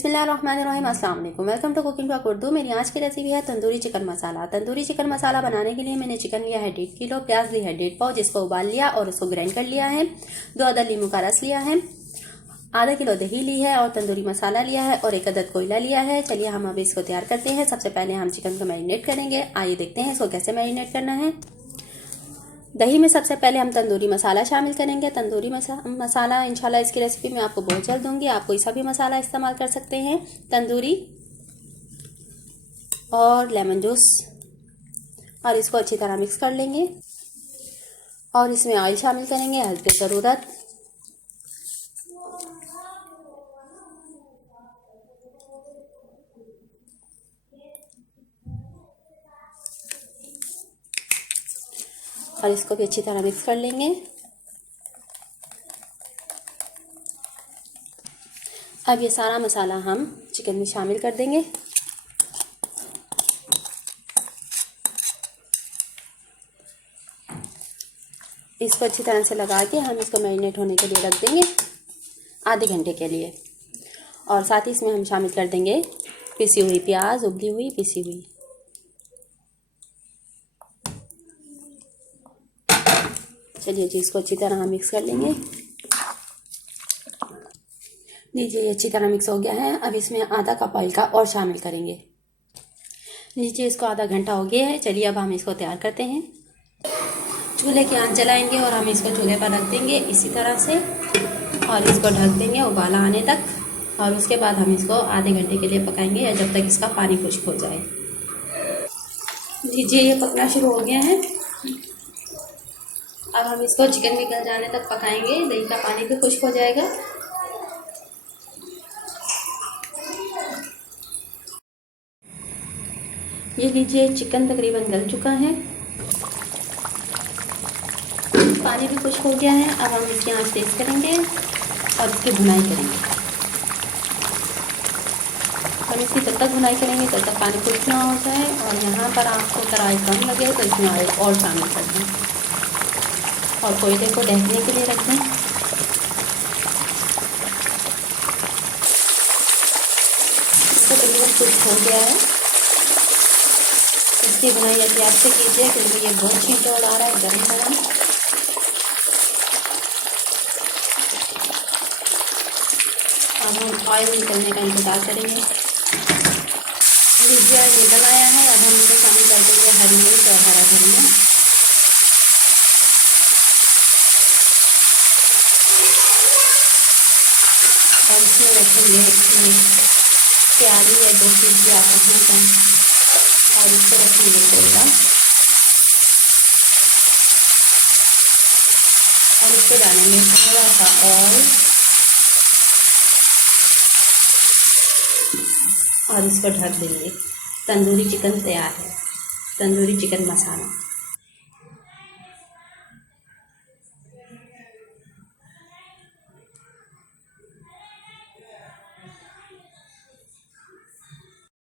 बिस्मिल्लाहिर्रहमानिर्रहीम, अस्सलाम वालेकुम। Welcome to cooking talk Urdu. मेरी आज की रेसिपी है तंदूरी चिकन मसाला। तंदूरी चिकन मसाला बनाने के लिए मैंने चिकन लिया है 1.5 किलो, प्याज ली है 1.5 पाव, जिसको उबाल लिया और उसको ग्राइंड कर लिया है। 2 अदद नींबू का रस लिया है, आधा किलो दही ली है और तंदूरी मसाला लिया है और 1 अदद कोयला लिया है। चलिए हम अब इसको तैयार करते हैं। सबसे पहले हम चिकन को मैरिनेट करेंगे। आइए देखते हैं इसको कैसे मैरिनेट करना है। दही में सबसे पहले हम तंदूरी मसाला शामिल करेंगे। तंदूरी मसाला इंशाल्लाह इसकी रेसिपी मैं आपको बहुत जल्द दूंगी। आप कोई सा भी मसाला इस्तेमाल कर सकते हैं। तंदूरी और लेमन जूस, और इसको अच्छी तरह मिक्स कर लेंगे और इसमें ऑयल शामिल करेंगे हल्के ज़रूरत। और इसको भी अच्छी तरह मिक्स कर लेंगे। अब ये सारा मसाला हम चिकन में शामिल कर देंगे। इसको अच्छी तरह से लगा के हम इसको मैरिनेट होने के लिए रख देंगे आधे घंटे के लिए। और साथ ही इसमें हम शामिल कर देंगे पिसी हुई प्याज, उबली हुई पिसी हुई। चलिए जी, इसको अच्छी तरह हम मिक्स कर लेंगे। लीजिए, ये अच्छी तरह मिक्स हो गया है। अब इसमें आधा कप ऑयल का और शामिल करेंगे। लीजिए, इसको आधा घंटा हो गया है। चलिए अब हम इसको तैयार करते हैं। चूल्हे की आंच जलाएंगे और हम इसको चूल्हे पर रख देंगे इसी तरह से और इसको ढक देंगे उबाला आने तक। और उसके बाद हम इसको आधे घंटे के लिए पकाएंगे या जब तक इसका पानी खुश्क हो जाए। लीजिए, ये पकना शुरू हो गया है। अब हम इसको चिकन भी गल जाने तक पकाएंगे। दही का पानी भी खुश्क हो जाएगा। ये लीजिए, चिकन तकरीबन गल चुका है, पानी भी खुश्क हो गया है। अब हम इसकी आंच तेज करेंगे और इसकी भुनाई करेंगे। हम इसकी जब तक भुनाई करेंगे तब तक पानी खुश्क ना हो जाए। और यहाँ पर आपको कढ़ाई कम लगे तो इसमें ऑयल और शामिल कर दें और कोयले को ढकने के लिए रख दें। इसको तकरीबन खुश्क हो गया है। इसकी भुनाई एहतियात से कीजिए क्योंकि ये बहुत छींटा उड़ा रहा है गर्म गर्म। अब हम ऑयल निकलने का इंतज़ार करेंगे। लीजिए, निकल आया है। अब हम इसे शामिल कर देंगे हरी मिर्च और हरा धनिया। और इसमें रखेंगे प्याली या 2 पीस भी आप रखना चाहें। और इसको रखेंगे कोयला और इस पर डालेंगे थोड़ा सा ऑयल और इसको ढक देंगे। तंदूरी चिकन तैयार है, तंदूरी चिकन मसाला।